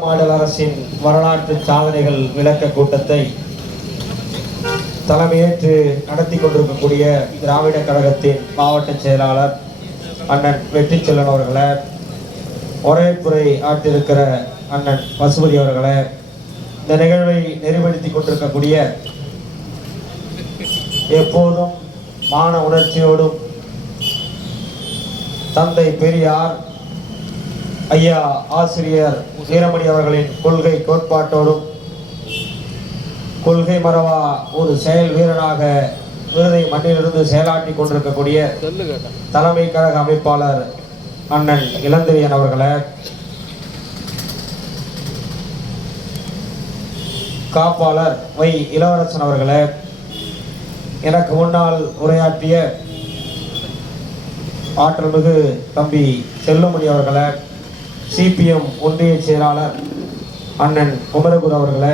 மாநில அரசின் வரலாற்று சாதனைகள் விளக்க கூட்டத்தை தலைமையேற்று நடத்தி கொண்டிருக்கக்கூடிய திராவிட கழகத்தின் மாவட்ட செயலாளர் அண்ணன் வெற்றி செல்லன் அவர்களே உரைப்புரை ஆற்றிருக்கிற அண்ணன் பசுபதி அவர்களே இந்த நிகழ்வை நெறிப்படுத்தி கொண்டிருக்கக்கூடிய எப்போதும் மான உணர்ச்சியோடும் தந்தை பெரியார் ஐயா ஆசிரியர் வீரமணி அவர்களின் கொள்கை கோட்பாட்டோடும் கொள்கை மரவா ஒரு செயல் வீரனாக விருதை மண்ணிலிருந்து செயலாற்றி கொண்டிருக்கக்கூடிய தலைமை கழக அமைப்பாளர் அண்ணன் இளந்திரியன் அவர்களை காப்பாளர் வை இளவரசன் அவர்களை எனக்கு முன்னால் உரையாற்றிய ஆற்றல்மிகு தம்பி செல்லுமணி அவர்களை சிபிஎம் ஒன்றிய செயலாளர் அண்ணன் குமரகுரு அவர்களை.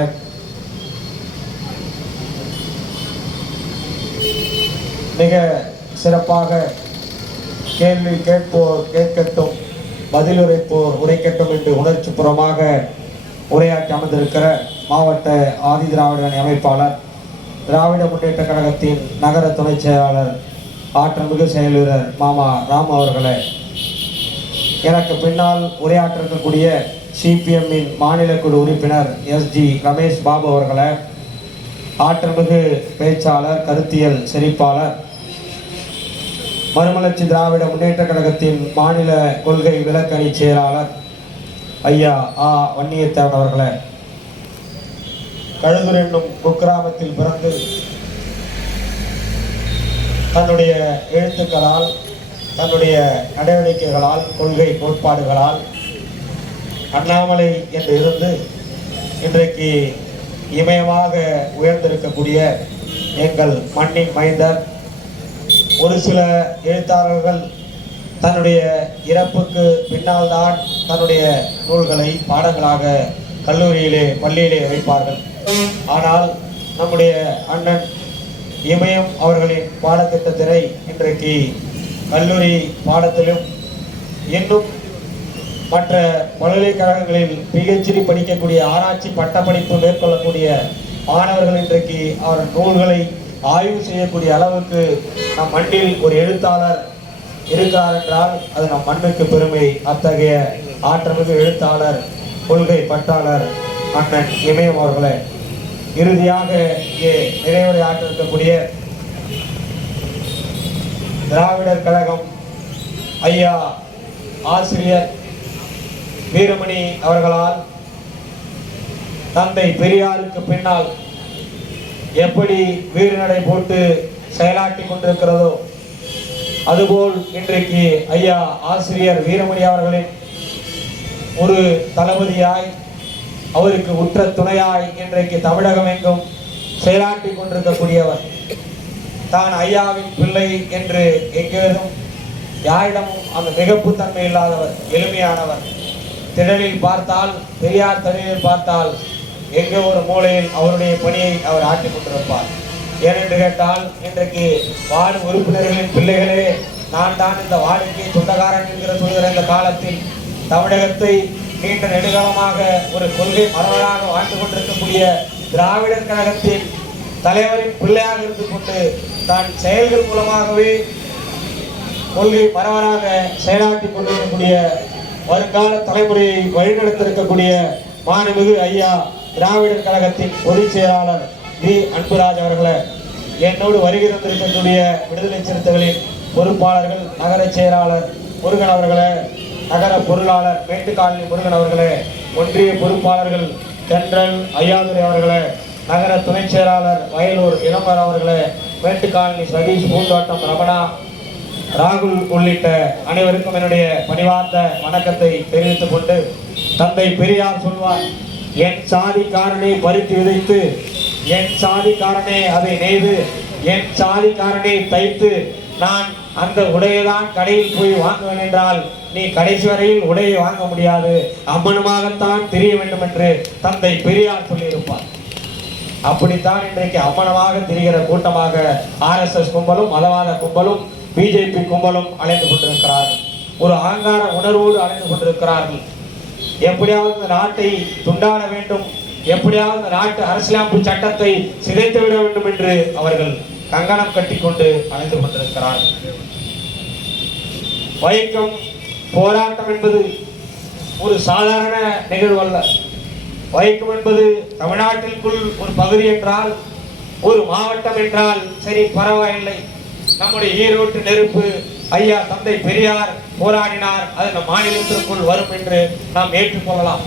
மிக சிறப்பாக கேள்வி கேட்போர் கேட்கட்டும் பதில் உரைப்போர் உரைக்கட்டும் என்று உணர்ச்சிபுறமாக உரையாற்றி அமர்ந்திருக்கிற மாவட்ட ஆதி திராவிட அணி அமைப்பாளர் திராவிட முன்னேற்ற கழகத்தின் நகர துணைச் செயலாளர் ஆற்றல்மிகு செயல் வீரர் மாமா ராம் அவர்களை. எனக்கு பின்னால் உரையாற்றிருக்கக்கூடிய சிபிஎம்மின் மாநில குழு உறுப்பினர் எஸ்ஜி ரமேஷ் பாபு அவர்களை ஆற்றல்மிகு பேச்சாளர் கருத்தியல் செழிப்பாளர் மறுமலர்ச்சி திராவிட முன்னேற்ற கழகத்தின் மாநில கொள்கை விளக்கணி செயலாளர் ஐயா ஆ. வன்னியத்தேவன் அவர்களை. கழுதூர் என்னும் குக்கிராமத்தில் பிறந்து தன்னுடைய எழுத்துக்களால் தன்னுடைய நடவடிக்கைகளால் கொள்கை கோட்பாடுகளால் அண்ணாமலை என்று இருந்து இன்றைக்கு இமயமாக உயர்ந்திருக்கக்கூடிய எங்கள் மண்ணின் மைந்தர் ஒரு சில எழுத்தாளர்கள் தன்னுடைய இறப்புக்கு பின்னால் தான் தன்னுடைய நூல்களை பாடங்களாக கல்லூரியிலே பள்ளியிலே வைப்பார்கள். ஆனால் நம்முடைய அண்ணன் இமயம் அவர்களின் பாடத்திட்டத்தினை இன்றைக்கு கல்லூரி பாடத்திலும் இன்னும் மற்ற பல்கலைக்கழகங்களில் பிஹெச்டி படிக்கக்கூடிய ஆராய்ச்சி பட்டப்படிப்பு மேற்கொள்ளக்கூடிய மாணவர்கள் இன்றைக்கு அவர் நூல்களை ஆய்வு செய்யக்கூடிய அளவுக்கு நம் மண்ணில் ஒரு எழுத்தாளர் இருக்கிறார் என்றால் அது நம் மண்ணுக்கு பெருமை. அத்தகைய ஆற்றமிகு எழுத்தாளர் கொள்கை பட்டாளர் அண்ணன் இமயம் அவர்களை இறுதியாக இங்கே நிறைவுரை ஆற்றிருக்கக்கூடிய திராவிடர் கழகம் ஐயா ஆசிரியர் வீரமணி அவர்களால் தந்தை பெரியாருக்கு பின்னால் எப்படி வீரநடை போட்டு செயலாற்றி கொண்டிருக்கிறதோ அதுபோல் இன்றைக்கு ஐயா ஆசிரியர் வீரமணி அவர்களின் ஒரு தளபதியாய் அவருக்கு உற்ற துணையாய் இன்றைக்கு தமிழகம் எங்கும் செயலாற்றி கொண்டிருக்கக்கூடியவர். தான் ஐயாவின் பிள்ளை என்று எங்கேதும் யாரிடமும் அந்த மிகப்புத்தன்மை இல்லாதவர் எளிமையானவர். திடலில் பார்த்தால் பெரியார் திடலில் பார்த்தால் எங்கே ஒரு மூலையில் அவருடைய பணியை அவர் ஆட்டி கொண்டிருப்பார். ஏனென்று கேட்டால் இன்றைக்கு வார்டு உறுப்பினர்களின் பிள்ளைகளே நான் தான் இந்த வார்டுக்கு சொந்தக்காரன் என்கிற சொல்கிற இந்த காலத்தில் தமிழகத்தை நீண்ட நெடுகாலமாக ஒரு கொள்கை மரபராக வாழ்ந்து கொண்டிருக்கக்கூடிய திராவிடர் கழகத்தின் தலைவரின் பிள்ளையாக இருந்து கொண்டு தான் செயல்கள் மூலமாகவே கொள்கை பரவலாக செயலாற்றி கொண்டிருக்கக்கூடிய வருங்கால தலைமுறையை வழிநடத்திருக்கக்கூடிய மாண்புமிகு ஐயா திராவிடர் கழகத்தின் பொதுச் செயலாளர் வி. அன்புராஜ் அவர்களை என்னோடு வருகிறந்திருக்கக்கூடிய விடுதலை சிறுத்தைகளின் பொறுப்பாளர்கள் நகர செயலாளர் முருகன் அவர்களே நகர பொருளாளர் மேட்டுக்காலனி முருகன் அவர்களே ஒன்றிய பொறுப்பாளர்கள் தென்றல் ஐயாதுரை அவர்களே நகர துணைச் செயலாளர் வயலூர் இளம்பர் அவர்களே மேட்டுக்காலனி சதீஷ் பூந்தோட்டம் ரமணா ராகுல் உள்ளிட்ட அனைவருக்கும் என்னுடைய பணிவார்ந்த வணக்கத்தை தெரிவித்துக் கொண்டு தந்தை பெரியார் சொல்வார் என் சாதிக்காரனை பறித்து விதைத்து என் சாதிக்காரனே அதை நெய்து என் சாதிக்காரனை தைத்து நான் அந்த உடையைதான் கடையில் போய் வாங்குவேன் என்றால் நீ கடைசி வரையில் உடையை வாங்க முடியாது. அம்மனுமாகத்தான் தெரிய வேண்டும் என்று தந்தை பெரியார் சொல்லியிருப்பார். அப்படித்தான் இன்றைக்கு அம்மனமாக தெரிகிற கூட்டமாக ஆர்எஸ்எஸ் கும்பலும் மதவாத கும்பலும் பிஜேபி கும்பலும் அழைந்து கொண்டிருக்கிறார்கள். ஒரு ஆங்கார உணர்வோடு அழைந்து கொண்டிருக்கிறார்கள். எப்படியாவது நாட்டை துண்டாட வேண்டும். எப்படியாவது நாட்டு அரசியலமைப்பு சட்டத்தை சிதைத்து விட வேண்டும் என்று அவர்கள் கங்கணம் கட்டிக்கொண்டு அழைத்து கொண்டிருக்கிறார்கள். வைக்கம் போராட்டம் என்பது ஒரு சாதாரண நிகழ்வு அல்ல. வைக்கம் என்பது தமிழ்நாட்டிற்குள் ஒரு பகுதி என்றால் ஒரு மாவட்டம் என்றால் சரி பரவாயில்லை நம்முடைய ஈரோட்டு நெருப்பு ஐயா தந்தை பெரியார் போராடினார். அது நம் மாநிலத்திற்குள் வரும் என்று நாம் ஏற்றுக்கொள்ளலாம்.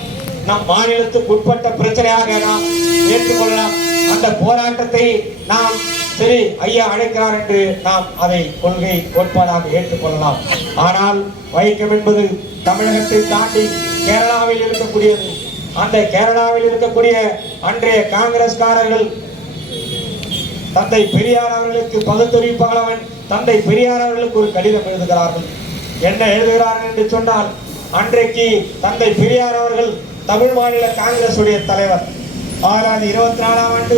நம் மாநிலத்துக்கு உட்பட்ட பிரச்சனையாக நாம் ஏற்றுக்கொள்ளலாம். அந்த போராட்டத்தை நாம் சரி ஐயா அழைக்கிறார் என்று நாம் அதை கொள்கை கோட்பாடாக ஏற்றுக்கொள்ளலாம். ஆனால் வைக்கம் என்பது தமிழகத்தை தாண்டி கேரளாவில் இருக்கக்கூடியது. அந்த கேரளாவில் இருக்கக்கூடிய அன்றைய காங்கிரஸ்காரர்கள் தந்தை பெரியார் அவர்களுக்கு பகுத்தறிவிப்பாளவன் தந்தை பெரியார் அவர்களுக்கு ஒரு கடிதம் எழுதுகிறார்கள். என்ன எழுதுகிறார்கள் என்று சொன்னால் அன்றைக்கு தந்தை பெரியார் அவர்கள் தமிழ் மாநில காங்கிரஸ் உடைய தலைவர். ஆறாவது இருபத்தி நாலாம் ஆண்டு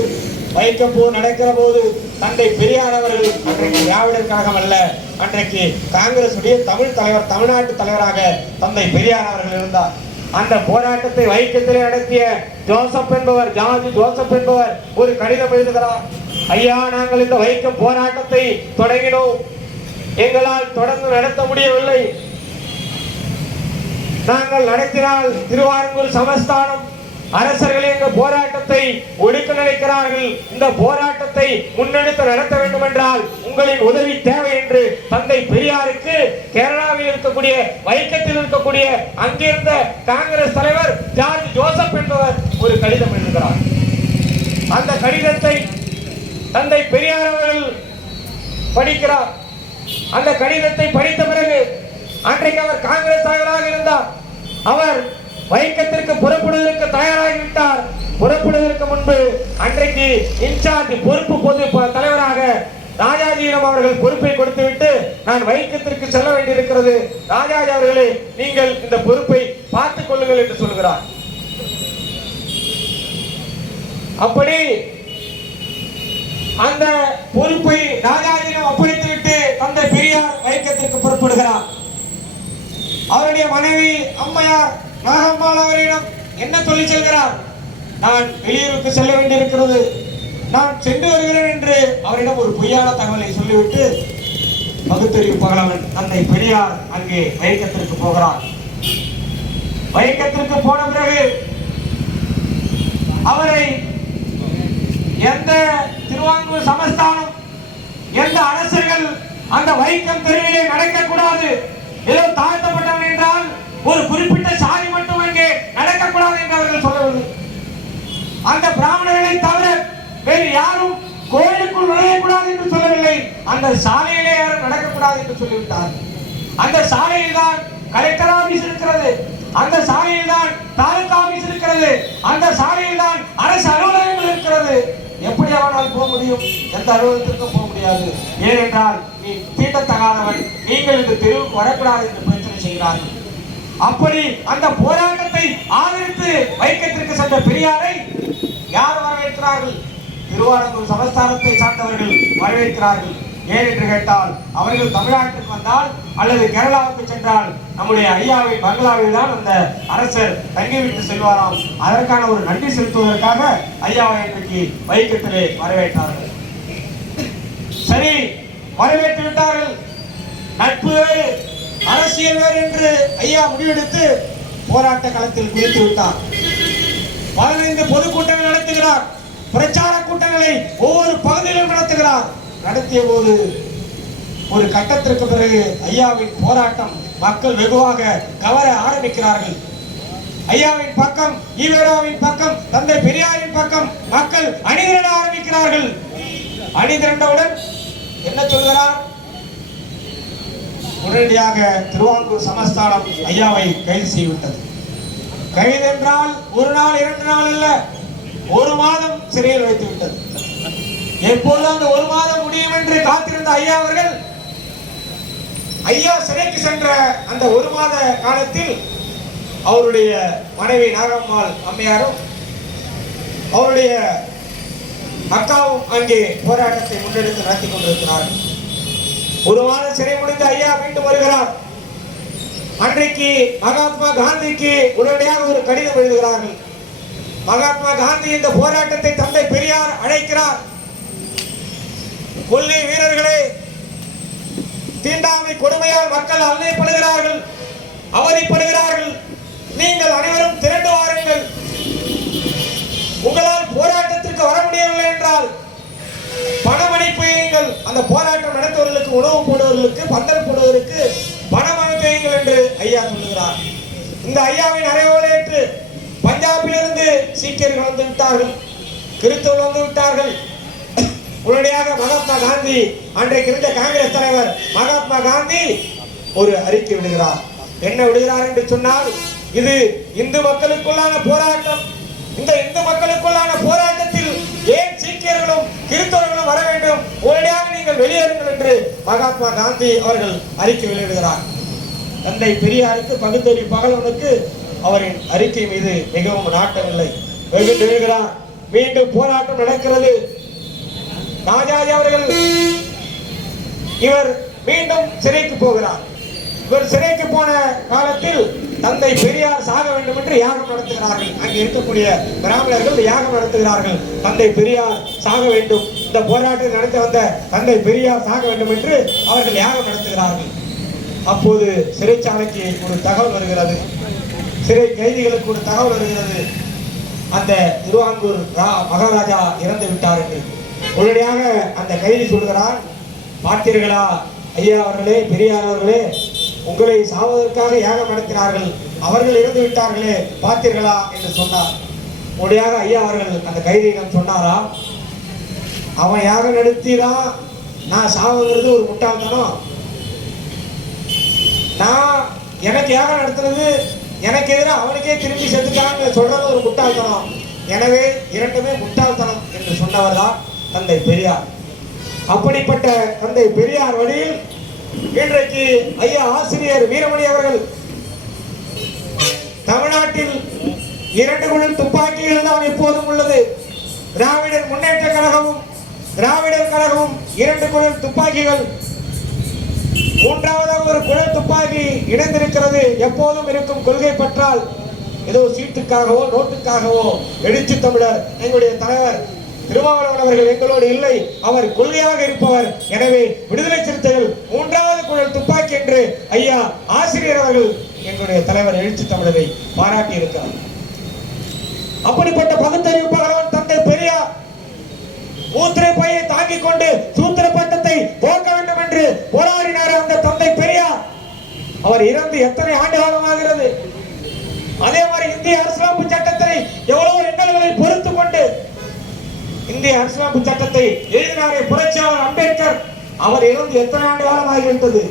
வைக்கப்போர் நடக்கிற போது தந்தை பெரியார் அவர்கள் அன்றைக்கு திராவிடர் கழகம் அல்ல அன்றைக்கு காங்கிரஸ் உடைய தமிழ் தலைவர் தமிழ்நாட்டு தலைவராக தந்தை பெரியார் அவர்கள் இருந்தார். அந்த போராட்டத்தை வைக்கத்திலே நடத்திய ஜோசப் என்பவர் ஜாதி ஜோசப் என்பவர் ஒரு கடிதம் எழுதுகிறார். ஐயா நாங்கள் இந்த வைக்கம் போராட்டத்தை தொடங்கினோம். எங்களால் தொடர்ந்து நடத்த முடியவில்லை. நாங்கள் நடத்தினால் திருவாரூர் சமஸ்தானம் அரசர்கள் இந்த போராட்டத்தை ஒடுக்க நினைக்கிறார்கள். இந்த போராட்டத்தை முன்னெடுத்து நடத்த வேண்டும் என்றால் உங்களின் உதவி தேவை என்று தந்தை பெரியாருக்கு கேரளாவில் இருக்கக்கூடிய வைக்கத்தில் இருக்கக்கூடிய அங்கிருந்த காங்கிரஸ் தலைவர் ஜார்ஜ் ஜோசப் என்பவர் ஒரு கடிதம் எழுதுகிறார். அந்த கடிதத்தை தந்தை பெரியார் அவர்கள் படிக்கிறார். அந்த கடிதத்தை படித்த பிறகு அன்றைக்கு அவர் காங்கிரஸ் தலைவராக இருந்தார். அவர் மயக்கத்திற்கு புறப்படுவதற்கு தயாராகிவிட்டார். புறப்படுவதற்கு முன்பு அன்றைக்கு இன்சார்ஜ் பொறுப்பு பொது தலைவராக ராஜாஜியிடம் அவர்கள் பொறுப்பை கொடுத்துவிட்டு நான் வைக்கத்திற்கு செல்ல வேண்டியிருக்கிறது. ராஜாஜி அவர்களே நீங்கள் இந்த பொறுப்பை பார்த்துக் கொள்ளுங்கள் என்று சொல்கிறார். அப்படி அந்த பொறுப்பை ராஜாஜியிடம் ஒப்படைத்துவிட்டு தந்தை பெரியார் வைக்கத்திற்கு புறப்படுகிறார். அவருடைய மனைவி அம்மையார் நாகம்மாள் அவரிடம் என்ன சொல்லி செல்கிறார்? நான் வெளியூருக்கு செல்ல வேண்டியிருக்கிறது. நான் சென்று வருகிறேன் என்று அவரிடம் ஒரு பொய்யான தகவலை சொல்லிவிட்டு பகுத்தறிவு பகலவன் தந்தை பெரியார் அங்கே வைக்கத்திற்கு போகிறார். வைக்கத்திற்கு போன பிறகு அவரை எந்த திருவாங்கூர் சமஸ்தானம் எந்த அரசர்கள் அந்த வைக்கம் தெருவிலே நடக்கக்கூடாது ஏதோ தாழ்த்தப்பட்டவன் என்றால் ஒரு குறிப்பிட்ட சாதி மட்டும் அங்கே நடக்கக்கூடாது என்று அவர்கள் சொல்லவில்லை. அந்த பிராமணர்களை தவிர வேறு யாரும் கோயிலுக்குள் நுழையக்கூடாது என்று சொல்லவில்லை. அந்த சாலையிலே யாரும் நடக்கக்கூடாது என்று சொல்லிவிட்டார் அந்த சாலையில் தான் கலெக்டர் ஆபீஸ் இருக்கிறது. அந்த சாலையில் தான் தாலுகா ஆபீஸ் இருக்கிறது. அந்த சாலையில் தான் அரசு அலுவலகங்கள் இருக்கிறது. எப்படி அவனால் போக முடியும்? எந்த அலுவலகத்திற்கும் போக முடியாது. ஏனென்றால் நீ தீண்டத்தகாதவன் நீங்கள் இந்த தெருவுக்கு வரக்கூடாது என்று பிரச்சனை செய்கிறார்கள். அப்படி அந்த போராட்டத்தை ஆதரித்து வைக்கத்திற்கு சென்ற பெரியாரை யார் வரவேற்கிறார்கள்? திருவாரூர் சமஸ்தானத்தை சார்ந்தவர்கள் வரவேற்கிறார்கள். ஏன் என்று கேட்டால் அவர்கள் தமிழ்நாட்டுக்கு வந்தால் அல்லது கேரளாவுக்கு சென்றால் நம்முடைய ஐயாவின் பங்களாவில் தான் அந்த அரசர் தங்கிவிட்டு செல்வாராம். அதற்கான ஒரு நன்றி செலுத்துவதற்காக ஐயாவை இன்றைக்கு வைக்கத்திலே வரவேற்றார்கள். சரி வரவேற்று விட்டார்கள். நட்பு அரசியல் வேறு என்று ஐயா முடிவெடுத்து போராட்ட களத்தில் குறித்து விட்டார். பதினைந்து பொதுக்கூட்டங்கள் நடத்துகிறார். பிரச்சார கூட்டங்களை ஒவ்வொரு பகுதியிலும் நடத்துகிறார். நடத்திய போது ஒரு கட்டத்திற்கு பிறகு ஐயாவின் போராட்டம் மக்கள் வெகுவாக கவர ஆரம்பிக்கிறார்கள். ஐயாவின் பக்கம் ஈவேராவின் பக்கம் தந்தை பெரியாரின் பக்கம் மக்கள் அணிதிரட ஆரம்பிக்கிறார்கள். அணிதிரண்டவுடன் என்ன சொல்கிறார்? உடனடியாக திருவாங்கூர் சமஸ்தானம் ஐயாவை கைது செய்துவிட்டது. கைது என்றால் ஒரு நாள் இரண்டு நாள் அல்ல ஒரு மாதம் சிறையில் வைத்து விட்டது எப்போது அந்த ஒரு மாதம் முடியும் என்று காத்திருந்த ஐயா அவர்கள் ஐயா சிறைக்கு சென்ற அந்த ஒரு மாத காலத்தில் அவருடைய மனைவி நாகம்மாள் அம்மையாரும் அவருடைய அக்காவும் அங்கே போராட்டத்தை முன்னெடுத்து நடத்தி கொண்டிருக்கிறார்கள். ஒரு வாரம் சிறை முடிந்து ஐயா மீண்டும் வருகிறார். அன்றைக்கு மகாத்மா காந்திக்கு உடனடியாக ஒரு கடிதம் எழுதுகிறார்கள். மகாத்மா காந்தி இந்த போராட்டத்தை தந்தை பெரியார் அழைக்கிறார். கொல்லி வீரர்களே தீண்டாமை கொடுமையால் மக்கள் அல்லைப்படுகிறார்கள் அவதிப்படுகிறார்கள். நீங்கள் அனைவரும் திரண்டு வாருங்கள். உங்களால் போராட்டத்திற்கு வர முடியவில்லை என்றால் பணம் அந்த போராட்டம் நடத்துவர்களுக்கு உணவு போடுவர்களுக்கு பந்தல் போடுவதற்கு பணம் அனுப்பியுங்கள் என்று ஐயா சொல்லுகிறார். இந்த ஐயாவின் அறையோடு பஞ்சாபிலிருந்து சீக்கியர்கள் வந்து விட்டார்கள். கிறிஸ்தவர்கள் வந்து விட்டார்கள். உடனடியாக மகாத்மா காந்தி அன்றைக்கு இருந்த காங்கிரஸ் தலைவர் மகாத்மா காந்தி ஒரு அறிக்கை விடுகிறார். என்ன விடுகிறார் என்று சொன்னால் இது இந்து மக்களுக்குள்ளான போராட்டம். இந்த இந்து மக்களுக்குள்ளான போராட்டத்தில் ஏன் சீக்கியர்களும் கிறிஸ்தவர்களும் வர வேண்டும்? உடனடியாக நீங்கள் வெளியேறுங்கள் என்று மகாத்மா காந்தி அவர்கள் அறிக்கை வெளியிடுகிறார். தந்தை பெரியாருக்கு பகுத்தறி பகலவனுக்கு அவரின் அறிக்கை மீது மிகவும் நாட்டமில்லை. வெகுண்டு எழுகிறார் மீண்டும் போராட்டம் நடக்கிறது. ராஜாஜி அவர்கள் இவர் மீண்டும் சிறைக்கு போகிறார். இவர் சிறைக்கு போன காலத்தில் தந்தை பெரியார் சாக வேண்டும் என்று யாகம் நடத்துகிறார்கள். அங்கே இருக்கக்கூடிய பிராமணர்கள் யாகம் நடத்துகிறார்கள். தந்தை பெரியார் சாக வேண்டும். இந்த போராட்டத்தை நடத்தி வந்த தந்தை பெரியார் சாக வேண்டும் என்று அவர்கள் யாகம் நடத்துகிறார்கள். அப்போது சிறைச்சாலைக்கு ஒரு தகவல் வருகிறது. சிறை கைதிகளுக்கு ஒரு தகவல் வருகிறது. அந்த திருவாங்கூர் ரா- மகாராஜா இறந்து விட்டார் என்று. உடனடியாக அந்த கைதி சொல்கிறார் பார்த்தீர்களா ஐயா அவர்களே பெரியார் அவர்களே உங்களை சாவதற்காக யாகம் நடத்தினார்கள் அவர்கள் இறந்து விட்டார்களே பார்த்தீர்களா என்று சொன்னார். உடையாக ஐயா அவர்கள் அந்த கைதியிடம் சொன்னாரா? அவன் யாகம் நடத்தி தான் நான் சாவுங்கிறது ஒரு முட்டாள்தனம். நான் எனக்கு யாகம் நடத்துறது எனக்கு எதிராக அவனுக்கே திரும்பி செத்துட்டாங்க சொல்றது ஒரு முட்டாள்தனம். எனவே இரண்டுமே முட்டாள்தனம் என்று சொன்னவர் தான் தந்தை பெரியார். அப்படிப்பட்ட தந்தை பெரியார் வழியில் இன்றைக்கு ஐயா ஆசிரியர் வீரமணி அவர்கள் தமிழ்நாட்டில் இரண்டு குழல் துப்பாக்கிகள் தான் எப்போதும் உள்ளது. திராவிடர் முன்னேற்ற கழகமும் திராவிடர் கழகமும் இரண்டு குழல் துப்பாக்கிகள் மூன்றாவதாக ஒரு குழல் துப்பாக்கி இணைந்திருக்கிறது. எப்போதும் இருக்கும் கொள்கை பற்றால் ஏதோ சீட்டுக்காகவோ நோட்டுக்காகவோ எழுச்சி தமிழர் எங்களுடைய தலைவர் திருமாவளவன் அவர்கள் எங்களோடு இல்லை. அவர் கொள்கையாக இருப்பவர். எனவே விடுதலை சிறுத்தைகள் மூன்றாவது குழல் துப்பாக்கி என்று ஐயா ஆசிரியர் அவர்கள் எங்களுடைய தலைவர் எழுச்சி தமிழரை பாராட்டி இருக்கிறார். அப்படிப்பட்ட பகுத்தறிவு பகலவன் தந்தை பெரியார் மூத்திரை பையை தாங்கிக் கொண்டு சூத்திர பட்டத்தை போக்க வேண்டும் என்று போராடினார் அந்த தந்தை பெரியார். அவர் இறந்து எத்தனை ஆண்டு காலமாகிறது? அதே மாதிரி இந்திய அரசியலமைப்பு சட்டத்தை எவ்வளவு இன்னல்களை பொறுத்து கொண்டு இந்திய அரசியலமைப்பு சட்டத்தை எழுதினாரே புரட்சியாளர் அம்பேத்கர். அவர் இருந்து எத்தனை ஆண்டு காலமாகிவிட்டது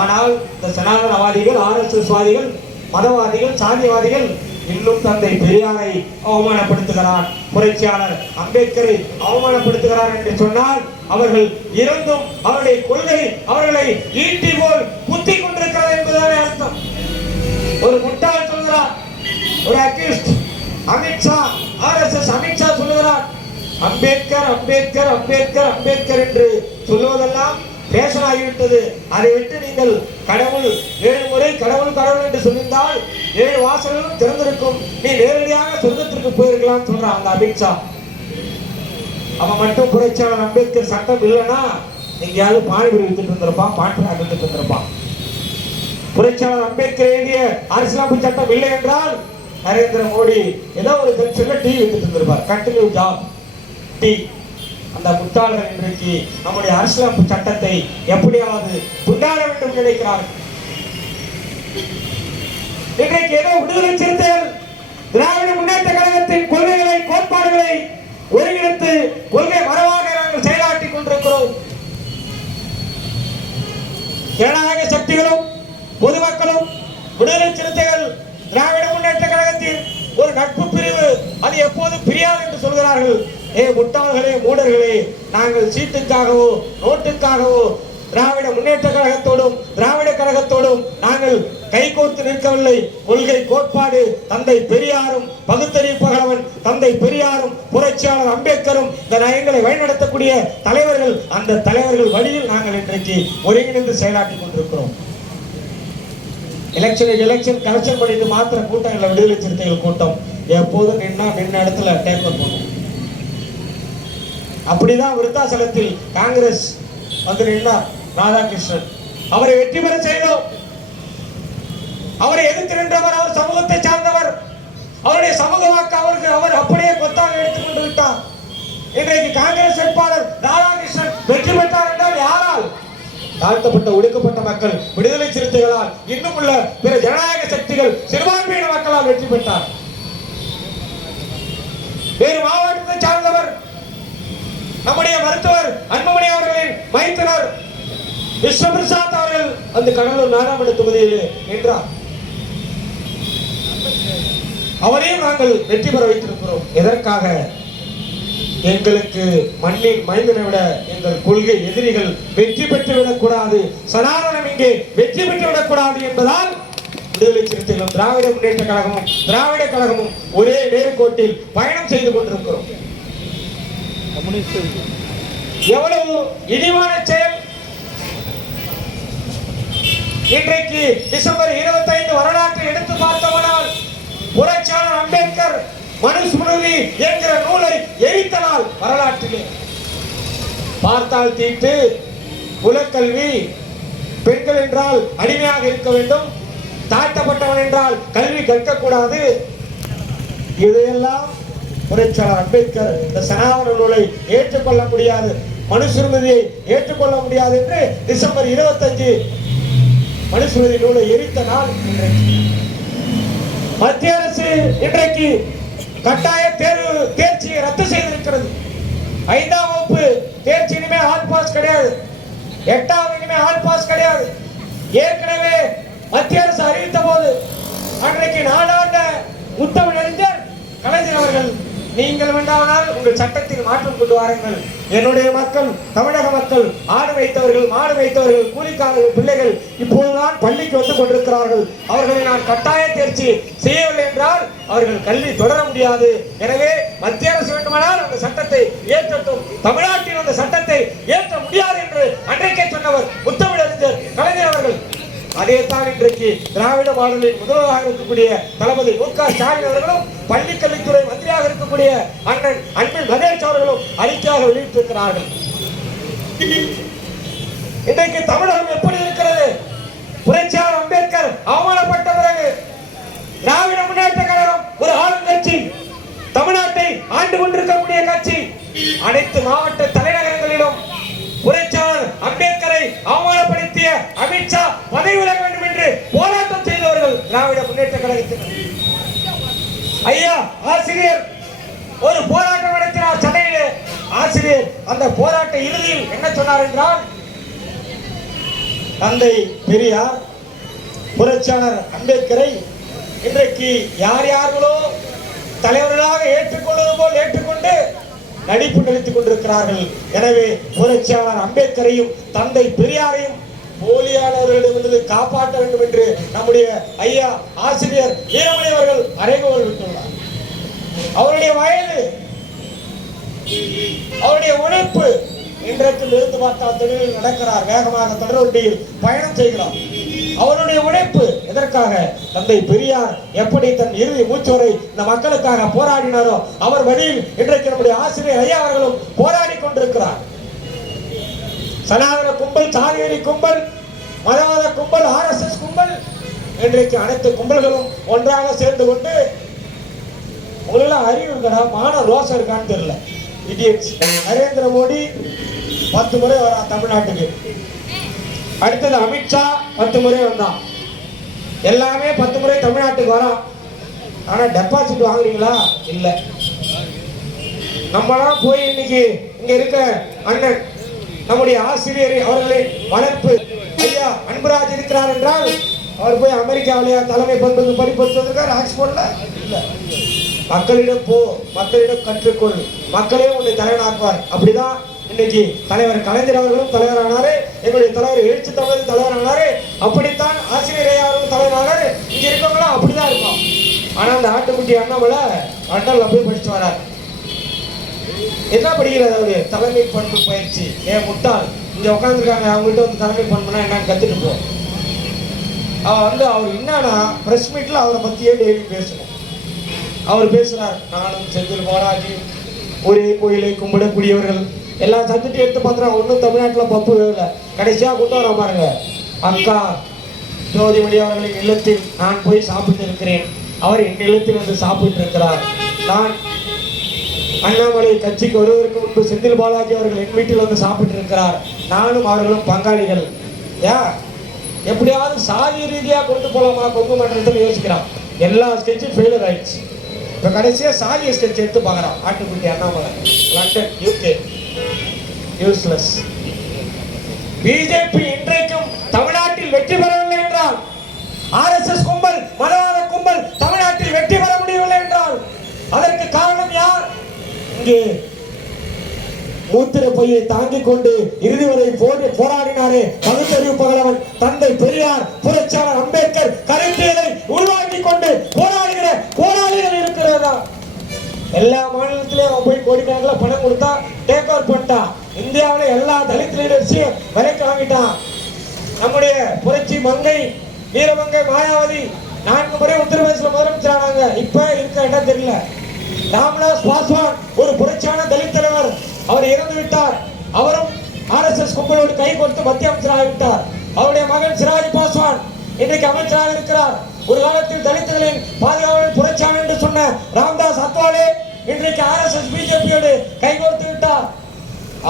ஆனால் இந்த சனாதனவாதிகள் எஸ் வாதிகள் மதவாதிகள் சாதிவாதிகள் இன்னும் தந்தை பெரியாரை அவமானப்படுத்துகிறார். புரட்சியாளர் அம்பேத்கரை அவமானப்படுத்துகிறார் என்று சொன்னால் அவர்கள் இறந்தும் அவருடைய கொள்கை அவர்களை ஈட்டி போல் குத்தி கொண்டிருக்கிறார் என்பதுதானே அர்த்தம். ஒரு முட்டாள் சொல்கிறார் ஒரு அக்யூஸ்ட் அமித்ஷா ஆர்எஸ்எஸ் அமித்ஷா சொல்லுகிறார். அம்பேத்கர் அம்பேத்கர் அம்பேத்கர் அம்பேத்கர் என்று சொல்லுவதெல்லாம் பேஷன் ஆகிவிட்டது அதை விட்டு நீங்கள் கடவுள் ஏழு முறை கடவுள் கடவுள் என்று சொல்லியிருந்தால் ஏழு வாசல்களும் திறந்திருக்கும். நீ நேரடியாக சொர்க்கத்திற்கு போயிருக்கலாம் சொல்றான் அந்த அமித்ஷா அவன் மட்டும் புரட்சியாளர் அம்பேத்கர் சட்டம் இல்லைன்னா எங்கேயாவது பானிபுரி வித்துட்டு இருந்திருப்பான் பாட்டு வித்துட்டு இருந்திருப்பான். புரட்சியாளர் அம்பேத்கர் எழுதிய அரசியலமைப்பு சட்டம் இல்லை என்றால் நரேந்திர மோடி ஏதோ ஒரு கட்சியில டீ வித்துட்டு இருந்திருப்பார். கண்டினியூ ஜாப் கட்டி அந்த முட்டாள்கள் இன்றைக்கு நம்முடைய அரசியலமைப்பு சட்டத்தை எப்படியாவது துண்டாட வேண்டும் நினைக்கிறார். இன்றைக்கு ஏதோ விடுதலை சிறுத்தைகள் திராவிட முன்னேற்ற கழகத்தின் கொள்கைகளை கோட்பாடுகளை ஒருங்கிணைத்து கொள்கை மரபாக நாங்கள் செயலாற்றிக் கொண்டிருக்கிறோம். ஜனநாயக சக்திகளும் பொதுமக்களும் விடுதலை சிறுத்தைகள் திராவிட முன்னேற்ற கழகத்தின் ஒரு நட்பு பிரிவு அது எப்போதும் பிரியாது என்று சொல்கிறார்கள். ஏ முட்டாள்களே மூடர்களே நாங்கள் சீட்டுக்காகவோ நோட்டுக்காகவோ திராவிட முன்னேற்ற கழகத்தோடும் திராவிட கழகத்தோடும் நாங்கள் கைகோர்த்து நிற்கவில்லை. கொள்கை கோட்பாடு தந்தை பெரியாரும் பகுத்தறிவு பகலவன் தந்தை பெரியாரும் புரட்சியாளர் அம்பேத்கரும் இந்த நயங்களை வழிநடத்தக்கூடிய தலைவர்கள் அந்த தலைவர்கள் வழியில் நாங்கள் இன்றைக்கு ஒருங்கிணைந்து செயலாற்றிக் கொண்டிருக்கிறோம். எலெக்ஷனுக்கு எலெக்ஷன் கலெக்ஷன் பண்ணிட்டு மாத்திர கூட்டங்களில் விடுதலை சிறுத்தைகள் கூட்டம். எப்போதும் நின்னா நின்ன இடத்துல டேக் பண்ணுவோம் அப்படிதான் விருத்தாசலத்தில் காங்கிரஸ் வந்து நின்றார் ராதாகிருஷ்ணன். அவரை வெற்றி பெற செய்தோம். அவரை எதிர்த்து நின்றவர் அவர் சமூகத்தை சார்ந்தவர். அவருடைய சமூக வாக்கு அவருக்கு அவர் அப்படியே கொத்தாக எடுத்துக்கொண்டு விட்டார். இன்றைக்கு காங்கிரஸ் வேட்பாளர் ராதாகிருஷ்ணன் வெற்றி பெற்றார் என்றால் யாரால்? தாழ்த்தப்பட்ட ஒடுக்கப்பட்ட மக்கள் விடுதலை சிறுத்தைகளால் இன்னும் உள்ள பிற ஜனநாயக சக்திகள் சிறுபான்மையின மக்களால் வெற்றி பெற்றார். வேறு மாவட்டத்தை சார்ந்தவர் நம்முடைய மருத்துவர் அன்புமணி அவர்களின் மைத்துனர் விஸ்வபிரசாத் அவர்கள் அந்த கடலூர் நாடாளுமன்ற தொகுதியில் நின்றார். அவரையும் நாங்கள் வெற்றி பெற வைத்திருக்கிறோம். எதற்காக? எங்களுக்கு மண்ணில் மைந்தனை விட எங்கள் கொள்கை எதிரிகள் வெற்றி பெற்று விடக்கூடாது சனாதனம் இங்கே வெற்றி பெற்று விடக்கூடாது என்பதால் விடுதலை சிறுத்தைகளும் திராவிட முன்னேற்ற கழகமும் திராவிட கழகமும் ஒரே நேர்கோட்டில் பயணம் செய்து கொண்டிருக்கிறோம். எவ்வளவு இனிமான செயல்? இன்றைக்கு டிசம்பர் 25 வரலாற்றை எடுத்து பார்த்தவனால் புரட்சியாளர் அம்பேத்கர் மனுஸ்மிருதி என்கிற நூலை எரித்த நாள் வரலாற்றிலே. பார்த்தால் தீட்டு குலக்கல்வி பெண்கள் என்றால் அடிமையாக இருக்க வேண்டும் தாழ்த்தப்பட்டவன் என்றால் கல்வி கற்கக்கூடாது. இதையெல்லாம் புரட்சியாளர் அம்பேத்கர் இந்த சனாதன நூலை ஏற்றுக்கொள்ள முடியாது மனுஸ்மிருதியை ஏற்றுக்கொள்ள முடியாது என்று டிசம்பர் 25 மனுஸ்மிருதி நூலை எரித்த நாள் இன்றைக்கு. மத்திய அரசு இன்றைக்கு கட்டாய தேர்வு தேர்ச்சியை ரத்து செய்திருக்கிறது. ஐந்தாம் வகுப்பு தேர்ச்சி இனிமே ஆல் பாஸ் கிடையாது. எட்டாவது இனிமே ஆல் பாஸ் கிடையாது. ஏற்கனவே மத்திய அரசு அறிவித்த போது அன்றைக்கு நாடாண்ட முத்தமிழறிஞர் கலைஞர் அவர்கள் நீங்கள் வேண்டாமல் உங்கள் சட்டத்தில் மாற்றம் கொண்டு வாருங்கள். என்னுடைய மக்கள் தமிழக மக்கள் ஆடு வைத்தவர்கள் மாடு வைத்தவர்கள் கூலிக்காரர்கள் பிள்ளைகள் இப்போதுதான் பள்ளிக்கு வந்து கொண்டிருக்கிறார்கள். அவர்களை நான் கட்டாய தேர்ச்சி செய்யவில்லை என்றால் அவர்கள் கல்வி தொடர முடியாது. எனவே மத்திய அரசு வேண்டுமானால் அந்த சட்டத்தை ஏற்றட்டும் தமிழ்நாட்டில் அந்த சட்டத்தை ஏற்ற முடியாது என்று அன்றைக்கே சொன்னவர் முத்தமிழறிஞர் கலைஞர் அவர்கள். அதே தான் இன்றைக்கு திராவிட மாடலின் முதல்வராக இருக்கக்கூடிய தளபதி மு க ஸ்டாலின் அவர்களும் பள்ளி கல்வித்துறை மந்திரியாக இருக்கக்கூடிய அண்ணன் அன்பில் மகேஷ் அவர்களும் அறிக்கையாக வெளியிட்டிருக்கிறார்கள். இன்றைக்கு தமிழகம் எப்படி இருக்கிறது? புரட்சியாளர் அம்பேத்கர் அவமானப்பட்ட பிறகு திராவிட முன்னேற்ற கழகம் ஒரு ஆளும் கட்சி தமிழ்நாட்டை ஆண்டு கொண்டிருக்கக்கூடிய கட்சி அனைத்து மாவட்ட தலைநகரங்களிலும் புரட்சியாளர் அம்பேத்கர் அவமானப்படுத்திய அமித்ஷா பதவி விலக வேண்டும் என்று போராட்டம் செய்தவர்கள் திராவிட முன்னேற்ற கழகத்தினர் ஐயா ஆசிரியர் ஒரு போராட்டம் நடத்தினார் சென்னையிலே. ஆசிரியர் அந்த போராட்ட இறுதியில் என்ன சொன்னார் என்றால் தந்தை பெரியார் புரட்சியாளர் அம்பேத்கரை இன்றைக்கு யார் யார்களோ தலைவர்களாக ஏற்றுக்கொள்வது போல் ஏற்றுக்கொண்டு நடிப்பு நடித்துக் கொண்டிருக்கிறார்கள். எனவே புரட்சியாளர் அம்பேத்கரையும் தந்தை பெரியாரையும் போலியானவர்களிடமிருந்து காப்பாற்ற வேண்டும் என்று நம்முடைய ஐயா ஆசிரியர் வீரமணி அவர்கள் அறைகோல் விட்டுள்ளார் அவருடைய வயது அவருடைய உழைப்பு இன்றைக்கு இருந்து பார்த்தால் தொழிலில் நடக்கிறார். வேகமாக தொடர்வண்டியில் பயணம் செய்கிறார். அவருடைய உழைப்பு எதற்காக? தந்தை பெரியார் எப்படி தன் இறுதி மூச்சுவரை இந்த மக்களுக்காக போராடினாரோ அவர் வழியில் இன்றைக்கு நம்முடைய ஆசிரியர் ஐயா அவர்களும் போராடி கொண்டிருக்கிறார். சனாதன கும்பல் தாரியரி கும்பல் மதவாத கும்பல் ஆர்எஸ்எஸ் கும்பல் இன்றைக்கு அனைத்து கும்பல்களும் ஒன்றாக சேர்ந்து கொண்டு உங்களெல்லாம் அறிவு இருக்கடா மான ரோசம் இருக்கான்னு தெரியல. இடியட்ஸ் நரேந்திர மோடி பத்து முறை வரா தமிழ்நாட்டுக்கு. அடுத்தது அமித்ஷா பத்து முறை வந்தான். எல்லாமே பத்து முறை தமிழ்நாட்டுக்கு வரான். ஆனா டெபாசிட் வாங்குறீங்களா? இல்லை. நம்மளாம் போய் இன்னைக்கு இங்க இருக்க அண்ணன் நம்முடைய ஆசிரியர் அவர்களை வளர்ப்பு. ஐயா அன்புராஜ் இருக்கிறார் என்றால் அவர் போய் அமெரிக்காவிலேயே தலைமை பண்புக்கு படிப்பு வந்திருக்கார் ஆக்ஸ்போர்ட்ல? மக்களிடம் போ மக்களிடம் கற்றுக்கொள். மக்களே உன்னை தலைவனாக்குவார். அப்படிதான் இன்னைக்கு தலைவர் கலைஞர் அவர்களும் தலைவரானாரு எங்களுடைய தலைவர் எழுச்சி தமிழ் தலைவரானாரு. அப்படித்தான் ஆசிரியர் அவரும் தலைவரானாரு. இங்க இருக்கவங்களும் அப்படிதான் இருக்கும் ஆனா அந்த ஆட்டுக்குட்டி அண்ணாமலை லண்டன்ல போய் படிச்சு வரார். என்ன படிக்கிறது அவரு? தலைமை பண்பு பயிற்சி. ஏன் முட்டாள். இங்க உட்காந்துருக்காங்க அவங்கள்ட்ட வந்து தலைமை பண்புனா என்னன்னு கத்துட்டு போ. வந்து அவர் என்னன்னா ப்ரெஸ் மீட்டில் அவரை பத்தியே டெய்லி பேசணும். அவர் பேசுகிறார் நானும் செந்தில் பாலாஜி ஒரே கோயிலை கும்பிடக்கூடியவர்கள். எல்லாம் சப்ஜெக்ட் எடுத்து பார்த்தா ஒன்றும் தமிழ்நாட்டில் பப்பு இல்லை. கடைசியாக கொண்டு வர பாருங்க. அக்கா ஜோதிமணி அவர்களின் இல்லத்தில் நான் போய் சாப்பிட்டு இருக்கிறேன். அவர் என் இல்லத்தில் வந்து சாப்பிட்டு இருக்கிறார். நான் அண்ணாமலை கட்சிக்கு வருவதற்கு முன்பு செந்தில் பாலாஜி அவர்கள் என் வீட்டில் வந்து சாப்பிட்டு இருக்கிறார் நானும் அவர்களும் பங்காளிகள். ஏன் எப்படியாவது சாதி ரீதியாக கொண்டு போகலாமா கொங்கு மண்டலத்தில் யோசிக்கிறான். எல்லா ஸ்கெட்சும் ஃபெயிலர் ஆயிடுச்சு. இப்போ கடைசியாக சாதிய ஸ்கெட்ச் எடுத்து பார்க்குறான். ஆட்டுக்குட்டி Annamalai. London UK useless BJP இன்றைக்கும் தமிழ்நாட்டில் வெற்றி பெறவில்லை என்றால் ஆர்எஸ்எஸ் கும்பல் மதவாத கும்பல் தமிழ்நாட்டில் வெற்றி பெற முடியவில்லை என்றால் அதற்கு காரணம் இங்கே மூத்திர பையை தாங்கிக் கொண்டு இறுதி வரை போராடினாரே. பகுத்தறிவு பகலவன் தந்தை பெரியார் புரட்சியாளர் அம்பேத்கர் கருத்தியலை உருவாக்கி கொண்டு போராடுகிற போராளிகள் இருக்கிறதா எல்லா மாநிலத்திலையும் அவன் போய் கோடிக்கணக்கில் பணம் கொடுத்தா டேக் ஓவர் பண்ணிட்டான் இந்தியாவில் எல்லா தலித் லீடர்ஸையும் விலைக்கு வாங்கிட்டான். நம்முடைய புரட்சி மங்கை வீரமங்கை மாயாவதி நான்கு முறை உத்தரப்பிரதேச முதலமைச்சர் ஆனாங்க. இப்ப இருக்க இடம் தெரியல. ராம்தாஸ் பாஸ்வான் ஒரு புரட்சியான தலித் தலைவர். அவர் இறந்து விட்டார். அவரும் ஆர்எஸ்எஸ் கும்பலோடு கை கொடுத்து மத்திய அமைச்சராக விட்டார். அவருடைய மகன் சிராஜ் பாஸ்வான் இன்றைக்கு அமைச்சராக இருக்கிறார். ஒரு காலத்தில் தலித்துகளின் பாதுகாவலர் புரட்சியாளர் என்று சொன்ன ராம்தாஸ் அத்வாலே இன்றைக்கு ஆர்எஸ்எஸ் பிஜேபியோடு கைகோர்த்து விட்டார்.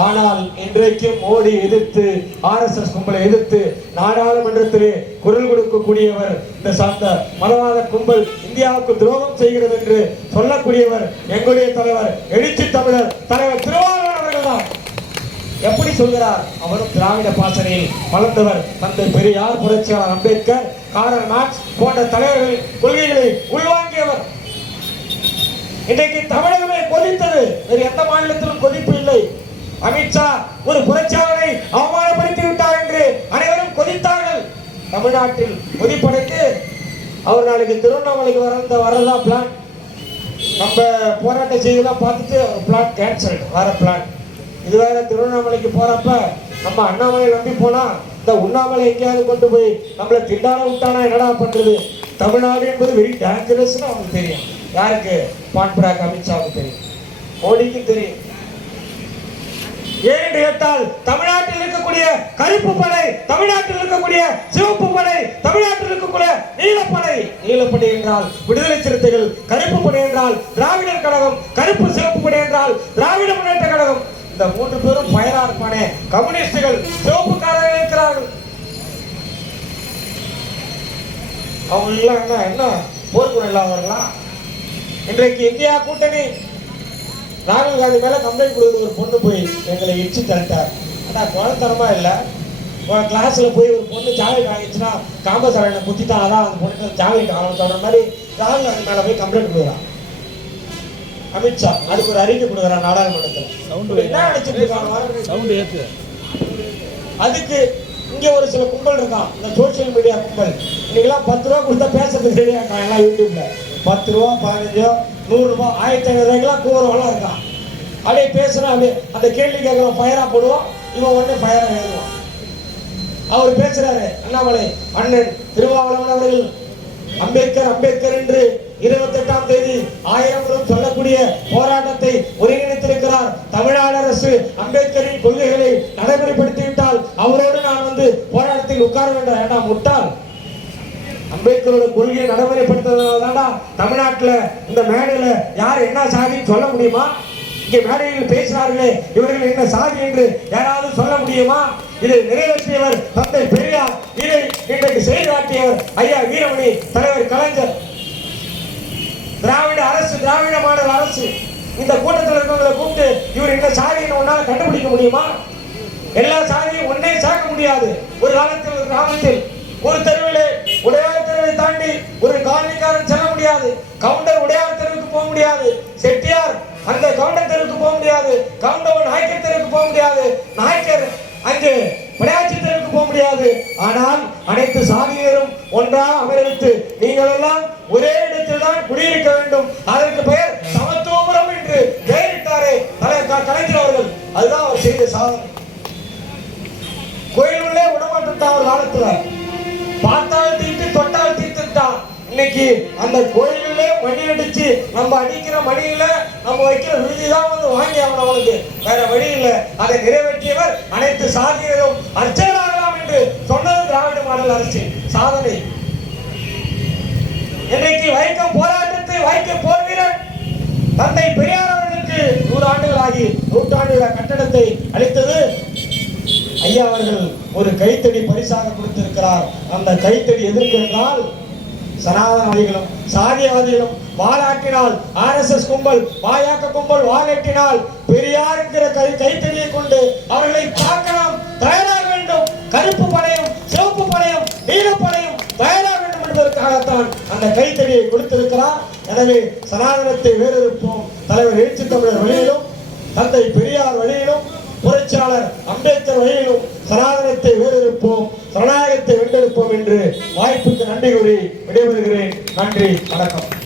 ஆனால் இன்றைக்கு மோடி எதிர்த்து ஆர்எஸ்எஸ் கும்பலை எதிர்த்து நாடாளுமன்றத்திலே குரல் கொடுக்கக்கூடியவர் இந்த சார்ந்த மதவாத கும்பல் இந்தியாவுக்கு துரோகம் செய்கிறது என்று சொல்லக்கூடியவர் எங்களுடைய தலைவர் எழுச்சி தமிழர் தலைவர் திருவாரூர் அவர்கள்தான் எப்படி சொல்கிறார்? அவரும் திராவிட பாசனையில் வளர்ந்தவர். தந்தை பெரியார் புரட்சியாளர் அம்பேத்கர் காரல் மார்க்ஸ் போன்ற தலைவர்களின் கொள்கைகளை உள்வாங்கியவர். இன்றைக்கு தமிழகமே கொதித்தது. வேறு எந்த மாநிலத்திலும் கொதிப்பு இல்லை. அமித்ஷா ஒரு புரட்சியாளரை அவமானப்படுத்தி விட்டார் என்று அனைவரும் கொதித்தார்கள். தமிழ்நாட்டில் கொதிப்படைத்து அவர் நாளைக்கு திருவண்ணாமலைக்கு வர வரதா பிளான் நம்ம போராட்ட செய்திலாம் பார்த்துட்டு பிளான் கேன்சல் வர பிளான் இது வேற திருவண்ணாமலைக்கு போறப்ப நம்ம அண்ணாமலை நம்பி போனா இந்த உண்ணாமலை எங்கேயாவது கொண்டு போய் நம்மளை திண்டாட விட்டானா என்னடா பண்றது? தமிழ்நாடு என்பது வெரி டேஞ்சரஸ்னு அவங்களுக்கு தெரியும். யாருக்கு? பான்பராக் அமித்ஷாவுக்கு தெரியும். மோடிக்கு தெரியும். ஏன் என்று கேட்டால் தமிழ்நாட்டில் இருக்கக்கூடிய கருப்பு படை தமிழ்நாட்டில் இருக்கக்கூடிய சிவப்பு படை தமிழ்நாட்டில் இருக்கக்கூடிய நீலப்படை. நீலப்படை என்றால் விடுதலை சிறுத்தைகள் கருப்பு படை என்றால் திராவிடர் கழகம் கருப்பு சிவப்பு படை என்றால் திராவிட முன்னேற்ற கழகம். இந்த மூன்று பேரும் பயரா இருப்பானே கம்யூனிஸ்டுகள் சிவப்புக்காரர்கள் இருக்கிறார்கள். அவங்க எல்லாம் என்ன என்ன? போர்க்குணம் இல்லாதவர்களா? இன்றைக்கு இந்தியா கூட்டணி. ராகுல் காந்தி மேல கம்ப்ளைண்ட் கொடுக்குற ஒரு பொண்ணு போய் எங்களை இடிச்சு தள்ளிட்டார் ஆனால் குழந்தனமா இல்லை. கிளாஸ்ல போய் ஒரு பொண்ணு ஜாக்கெட் வாங்கிச்சுன்னா காமசாரனை குத்திட்டான் அதான் அந்த பொண்ணு ஜாக்கெட் வாங்க சொல்ற மாதிரி ராகுல் காந்தி மேல போய் கம்ப்ளைண்ட் கொடுக்குறான். அமித்ஷா அதுக்கு ஒரு அறிக்கை கொடுக்குறான் நாடாளுமன்றத்தில். என்ன நினைச்சிட்டு இருக்காங்க அதுக்கு இங்க ஒரு சில கும்பல் இருக்கான் இந்த சோஷியல் மீடியா கும்பல். இன்னைக்கெல்லாம் பத்து ரூபா கொடுத்தா பேசுறதுக்கு ரெடியா இருக்கான் எல்லாம் யூடியூப்ல பத்து ரூபா பதினஞ்சோ நூறு ரூபாய் ஆயிரத்தி ஐநூறு ரூபாய்க்கெல்லாம் கூறவெல்லாம் இருக்கான் அப்படியே பேசுறான் அப்படியே அந்த கேள்வி கேட்கறோம் ஃபயராக போடுவோம் இவன் உடனே ஃபயராக எழுதுவான். அவர் பேசுறாரு அண்ணாமலை அண்ணன் திருமாவளவன் அவர்கள் அம்பேத்கர் அம்பேத்கர் என்று இருபத்தி எட்டாம் தேதி ஆயிரம் சொல்லக்கூடிய போராட்டத்தை ஒருங்கிணைத்திருக்கிறார் தமிழ்நாடு அரசு. அம்பேத்கரின் கொள்கைகளை நடைமுறைப்படுத்திவிட்டால் அவரோடு நான் வந்து போராட்டத்தில் உட்கார வேண்டும். முட்டாள்? அம்பேத்கரோட கொள்கையை நடைமுறைப்படுத்துறதுனால தான்டா தமிழ்நாட்டுல இந்த மேடையில யார் என்ன சாதின்னு சொல்ல முடியுமா? இங்கே மேடையில் பேசினார்களே இவர்கள் என்ன சாதி என்று யாராவது சொல்ல முடியுமா? இதை நிறைவேற்றியவர் தந்தை பெரியார் இதை இன்றைக்கு செயலாற்றியவர் ஐயா வீரமணி தலைவர் கலைஞர். திராவிட அரசு திராவிட மாடல் அரசு. இந்த கூட்டத்தில் இருக்கவங்களை கூப்பிட்டு இவர் என்ன சாதின்னு ஒன்னால கண்டுபிடிக்க முடியுமா? எல்லா சாதியும் ஒன்னே சேர்க்க முடியாது. ஒரு காலத்தில் ஒரு கிராமத்தில் ஒரு தெருவில் உடையார் தெருவை தாண்டி ஒரு காலனிக்காரன் செல்ல முடியாது கவுண்டர் உடையார் தெருவுக்கு போக முடியாது. செட்டியார் அந்த கவுண்டர் தெருவுக்கு போக முடியாது. கவுண்டர் நாயக்கர் தெருவுக்கு போக முடியாது. நாயக்கர் அங்கு விளையாட்டு தெருவுக்கு போக முடியாது. ஆனால் அனைத்து சாதியினரும் ஒன்றா அமர்வித்து நீங்கள் எல்லாம் ஒரே இடத்தில் தான் குடியிருக்க வேண்டும். அதற்கு பெயர் சமத்துவபுரம் என்று பெயரிட்டாரே கலைஞர் அவர்கள். அதுதான் அவர் செய்த சாதனை. கோயில் உள்ளே விடமாட்டான் ஒரு காலத்துல தொட்டால் தீட்டு இன்னைக்கு அந்த கோயிலே மணி அடிச்சு நம்ம அடிக்கிற மணியில நம்ம வைக்கிற விருதி தான் வந்து வாங்கி ஆகணும் அவனுக்கு வேற வழி இல்லை. அதை நிறைவேற்றியவர் அனைத்து சாதியினரும் அர்ச்சகராகலாம் என்று சொன்னது திராவிட மாடல் அரசு சாதனை. இன்னைக்கு வைக்கம் போராட்டத்தை வைக்க போர் வீரர் தந்தை பெரியார் அவர்களுக்கு நூறு ஆண்டுகள் ஆகி நூற்றாண்டு கட்டடத்தை அளித்தது. ஐயா அவர்கள் ஒரு கைத்தடி பரிசாக கொடுத்திருக்கிறார். அந்த கைத்தடி எதற்கு என்றால் சனாதனவாதிகளும் சாதியவாதிகளும் வாலாட்டினால் ஆர்எஸ்எஸ் கும்பல் பாயாக்க கும்பல் வாலாட்டினால் பெரியார் என்கிற கை கைத்தறியை கொண்டு அவர்களை தாக்கலாம் தயாராக வேண்டும். கருப்பு படையும் சிவப்பு படையும் நீலப்படையும் தயாராக வேண்டும் என்பதற்காகத்தான் அந்த கைத்தறியை கொடுத்திருக்கிறார். எனவே சனாதனத்தை வேறறுப்போம் தலைவர் எழுச்சி தமிழர் வழியிலும் தந்தை பெரியார் வழியிலும் புரட்சியாளர் அம்பேத்கர் வழியிலும் சனாதனத்தை வேறறுப்போம் சனநாயகத்தை வென்றெடுப்போம் என்று வாய்ப்புக்கு நன்றி கூறி விடைபெறுகிறேன். நன்றி வணக்கம்.